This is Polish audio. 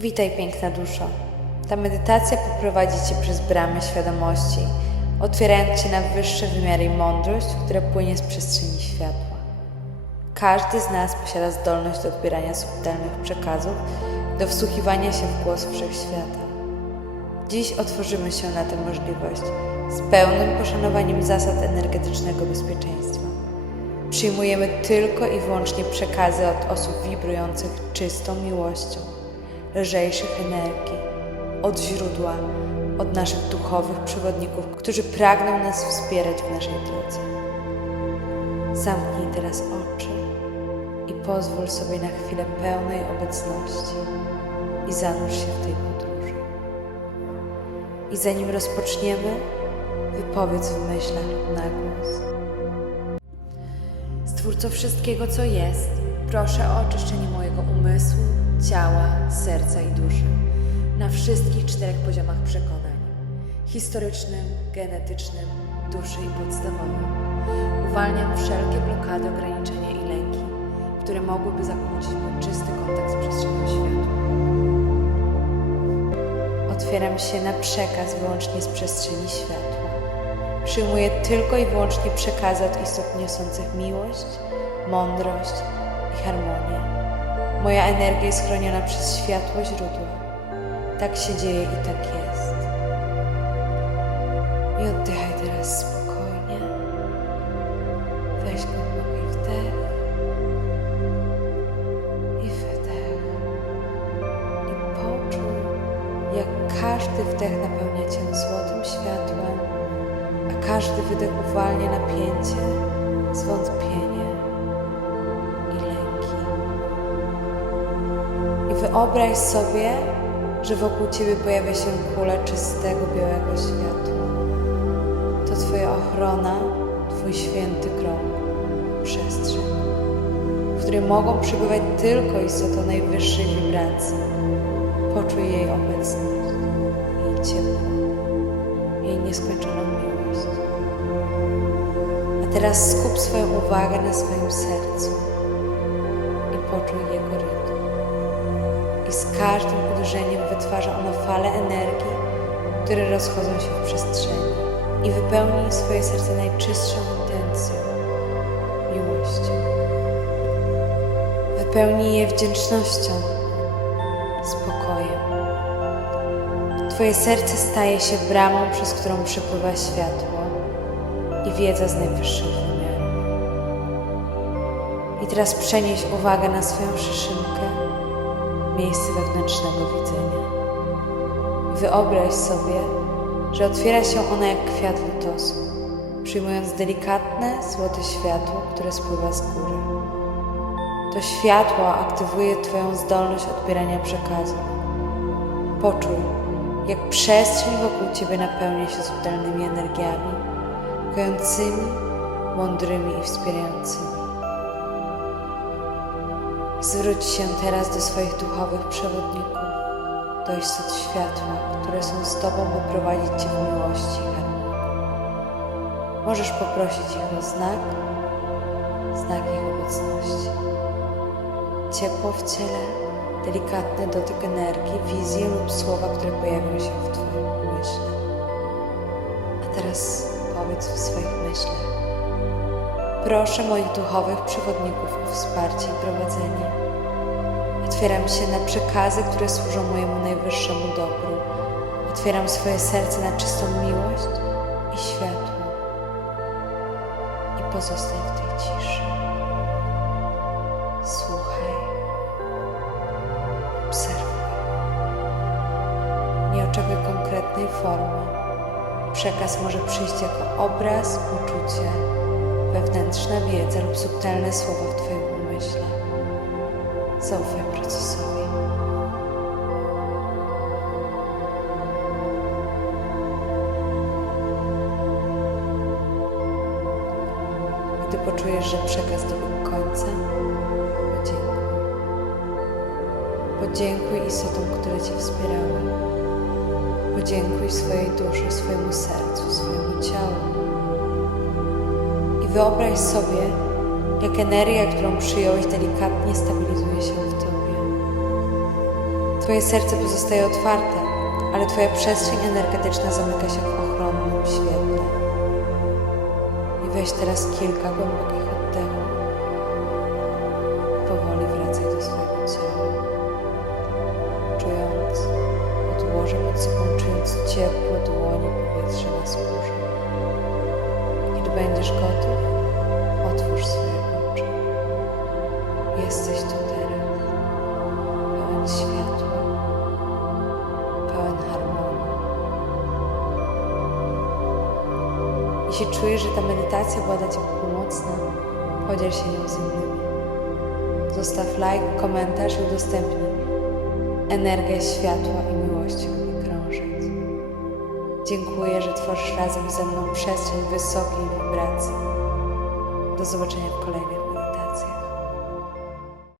Witaj, piękna duszo. Ta medytacja poprowadzi Cię przez bramy świadomości, otwierając Cię na wyższe wymiary i mądrość, która płynie z przestrzeni światła. Każdy z nas posiada zdolność do odbierania subtelnych przekazów, do wsłuchiwania się w głos wszechświata. Dziś otworzymy się na tę możliwość z pełnym poszanowaniem zasad energetycznego bezpieczeństwa. Przyjmujemy tylko i wyłącznie przekazy od osób wibrujących czystą miłością, lżejszych energii, od źródła, od naszych duchowych przewodników, którzy pragną nas wspierać w naszej drodze. Zamknij teraz oczy i pozwól sobie na chwilę pełnej obecności i zanurz się w tej podróży. I zanim rozpoczniemy, wypowiedz w myślach na głos. Stwórco wszystkiego, co jest, proszę o oczyszczenie mojego umysłu, ciała, serca i duszy na wszystkich czterech poziomach przekonań historycznym, genetycznym, duszy i podstawowym. Uwalniam wszelkie blokady, ograniczenia i lęki, które mogłyby zakłócić mój czysty kontakt z przestrzenią światła. Otwieram się na przekaz wyłącznie z przestrzeni światła. Przyjmuję tylko i wyłącznie przekazy od istot niosących miłość, mądrość i harmonię. Moja energia jest chroniona przez światło źródła. Tak się dzieje i tak jest. I oddychaj teraz spokojnie. Weź głęboki wdech i wydech. I poczuj, jak każdy wdech napełnia Cię złotym światłem, a każdy wydech uwalnia napięcie, zwątpienie wyobraź sobie, że wokół Ciebie pojawia się kula czystego białego światła. To Twoja ochrona, Twój święty krąg, przestrzeń, w której mogą przebywać tylko istoty najwyższej wibracji. Poczuj jej obecność, jej ciepło, jej nieskończoną miłość. A teraz skup swoją uwagę na swoim sercu i poczuj jego rytm. I z każdym uderzeniem wytwarza ono fale energii, które rozchodzą się w przestrzeni i wypełni swoje serce najczystszą intencją, miłością. Wypełni je wdzięcznością, spokojem. Twoje serce staje się bramą, przez którą przepływa światło i wiedza z najwyższych wymiarów. I teraz przenieś uwagę na swoją szyszynkę, miejsce wewnętrznego widzenia. Wyobraź sobie, że otwiera się ona jak kwiat lotosu, przyjmując delikatne, złote światło, które spływa z góry. To światło aktywuje Twoją zdolność odbierania przekazu. Poczuj, jak przestrzeń wokół Ciebie napełnia się subtelnymi energiami, kojącymi, mądrymi i wspierającymi. Zwróć się teraz do swoich duchowych przewodników, do istot światła, które są z Tobą, by prowadzić Cię w miłości. Możesz poprosić ich o znak, znak ich obecności. Ciepło w ciele, delikatny dotyk energii, wizje lub słowa, które pojawią się w Twoim umyśle. A teraz powiedz w swoich myślach. Proszę moich duchowych przewodników o wsparcie i prowadzenie. Otwieram się na przekazy, które służą mojemu najwyższemu dobru. Otwieram swoje serce na czystą miłość i światło. I pozostań w tej ciszy. Słuchaj. Obserwuj. Nie oczekuj konkretnej formy. Przekaz może przyjść jako obraz, uczucie, wewnętrzna wiedza lub subtelne słowa w Twoim umyśle. Zaufaj procesowi. Gdy poczujesz, że przekaz dobiegł końca, podziękuj. Podziękuj istotom, które Cię wspierały. Podziękuj swojej duszy, swojemu sercu, swojemu ciału. Wyobraź sobie, jak energia, którą przyjąłeś, delikatnie stabilizuje się w Tobie. Twoje serce pozostaje otwarte, ale Twoja przestrzeń energetyczna zamyka się w ochronnym świetle. I weź teraz kilka głębokich oddechów. Powoli wracaj do swojego ciała, czując podłoże pod sobą, czując ciepło dłonie powietrze na skórze. Będziesz gotów, otwórz swoje oczy. Jesteś tu teraz, pełen światła, pełen harmonii. Jeśli czujesz, że ta medytacja była dla Ciebie pomocna, podziel się nią z innymi. Zostaw like, komentarz i udostępnij. Energia światła i miłości. Dziękuję, że tworzysz razem ze mną przestrzeń wysokiej wibracji. Do zobaczenia w kolejnych